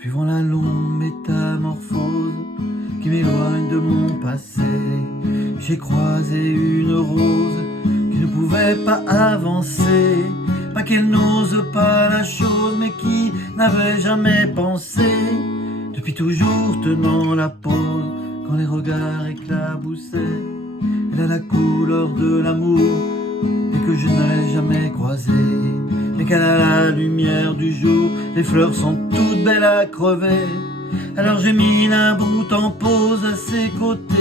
Suivant la longue métamorphose qui m'éloigne de mon passé, j'ai croisé une rose qui ne pouvait pas avancer, pas qu'elle n'ose pas la chose, mais qui n'avait jamais pensé, depuis toujours tenant la pose, quand les regards éclaboussaient. Elle a la couleur de l'amour, et que je n'ai jamais croisé, et qu'elle a la lumière du jour, les fleurs sont toutes belles à crever. Alors j'ai mis la broute en pause à ses côtés,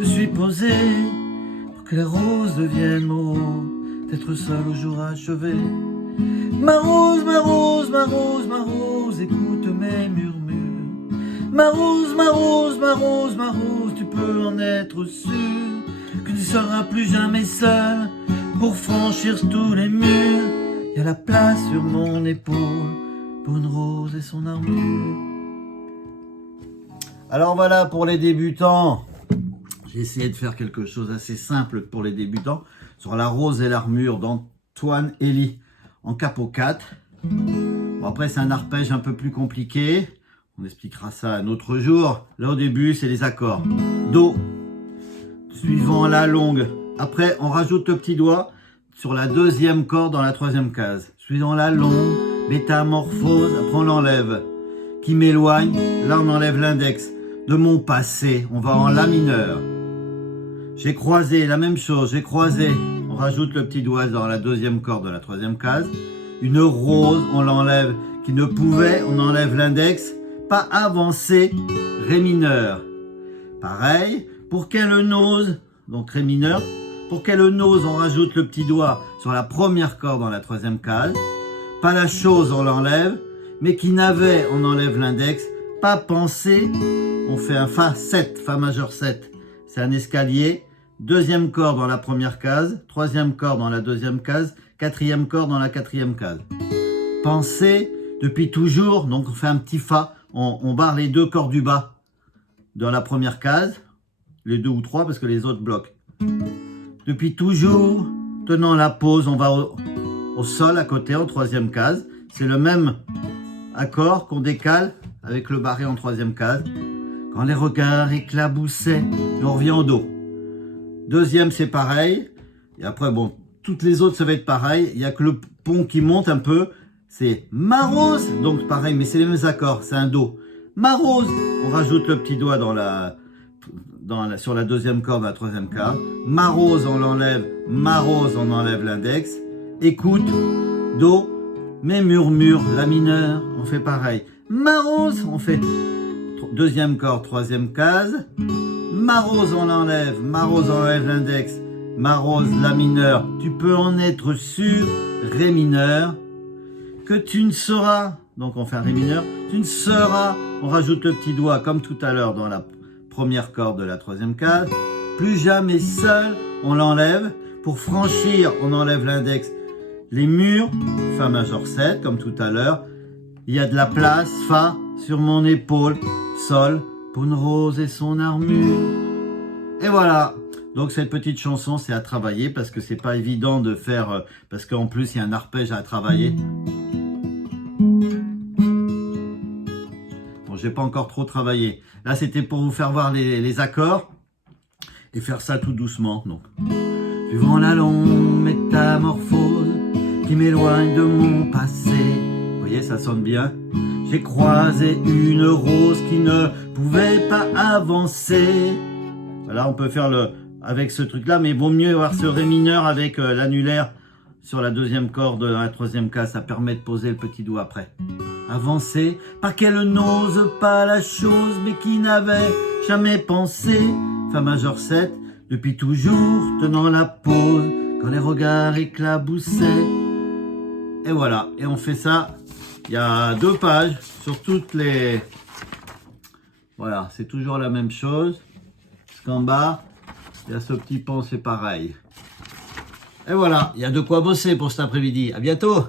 me suis posé, pour que les roses deviennent mots, d'être seul au jour achevé. Ma rose, ma rose, ma rose, ma rose, écoute mes murmures. Ma rose, ma rose, ma rose, ma rose, tu peux en être sûr, que tu ne seras plus jamais seul pour franchir tous les murs. Il y a la place sur mon épaule pour une rose et son armure. Alors voilà pour les débutants. J'ai essayé de faire quelque chose assez simple pour les débutants sur la rose et l'armure d'Antoine Elie en capot 4. Bon, après c'est un arpège un peu plus compliqué. On expliquera ça un autre jour. Là au début c'est les accords. Do, suivant la longue. Après on rajoute le petit doigt sur la deuxième corde dans la troisième case. Suivant la longue, métamorphose, après on l'enlève. Qui m'éloigne, là on enlève l'index. De mon passé, on va en la mineur. J'ai croisé, la même chose, j'ai croisé. On rajoute le petit doigt dans la deuxième corde de la troisième case. Une rose, on l'enlève. Qui ne pouvait, on enlève l'index. Pas avancé, ré mineur. Pareil, pour qu'elle n'ose, donc ré mineur. Pour qu'elle n'ose, on rajoute le petit doigt sur la première corde dans la troisième case. Pas la chose, on l'enlève. Mais qui n'avait, on enlève l'index. Pas pensé, on fait un Fa 7, Fa majeur 7. C'est un escalier. Deuxième corde dans la première case. Troisième corde dans la deuxième case. Quatrième corde dans la quatrième case. Pensé, depuis toujours, donc on fait un petit Fa. On barre les deux cordes du bas dans la première case. Les deux ou trois parce que les autres bloquent. Depuis toujours, tenant la pause, on va au sol à côté en troisième case. C'est le même accord qu'on décale avec le barré en troisième case. Quand les regards éclaboussaient, et on revient au do. Deuxième, c'est pareil. Et après, bon, toutes les autres, ça va être pareil. Il n'y a que le pont qui monte un peu. C'est ma rose. Donc pareil, mais c'est les mêmes accords. C'est un do. Ma rose. On rajoute le petit doigt sur la deuxième corde de la troisième case. Ma rose, on l'enlève. Ma rose, on enlève l'index. Écoute, do. Mes murmures, la mineure, on fait pareil. Ma rose, on fait deuxième corde, troisième case. Ma rose, on l'enlève. Ma rose, on enlève l'index. Ma rose, la mineure. Tu peux en être sûr, ré mineur, que tu ne seras. Donc on fait un ré mineur. Tu ne seras. On rajoute le petit doigt comme tout à l'heure dans la première corde de la troisième case. Plus jamais seul, on l'enlève. Pour franchir, on enlève l'index. Les murs, Fa majeur 7, comme tout à l'heure. Il y a de la place, Fa, sur mon épaule, Sol, pour une rose et son armure. Et voilà. Donc cette petite chanson, c'est à travailler parce que c'est pas évident de faire, parce qu'en plus, il y a un arpège à travailler. Bon, j'ai pas encore trop travaillé. Là, c'était pour vous faire voir les accords et faire ça tout doucement. Donc, suivant la longue métamorphose qui m'éloigne de mon passé. Vous voyez, ça sonne bien. J'ai croisé une rose qui ne pouvait pas avancer. Voilà, on peut faire avec ce truc-là, mais il vaut mieux avoir ce ré mineur avec l'annulaire sur la deuxième corde dans la troisième case. Ça permet de poser le petit doigt après. Avancer, pas qu'elle n'ose pas la chose, mais qui n'avait jamais pensé. Fa majeur 7, depuis toujours, tenant la pause, quand les regards éclaboussaient. Et voilà, et on fait ça, il y a 2 pages sur toutes les... Voilà, c'est toujours la même chose. Parce qu'en bas, il y a ce petit pont, c'est pareil. Et voilà, il y a de quoi bosser pour cet après-midi. À bientôt!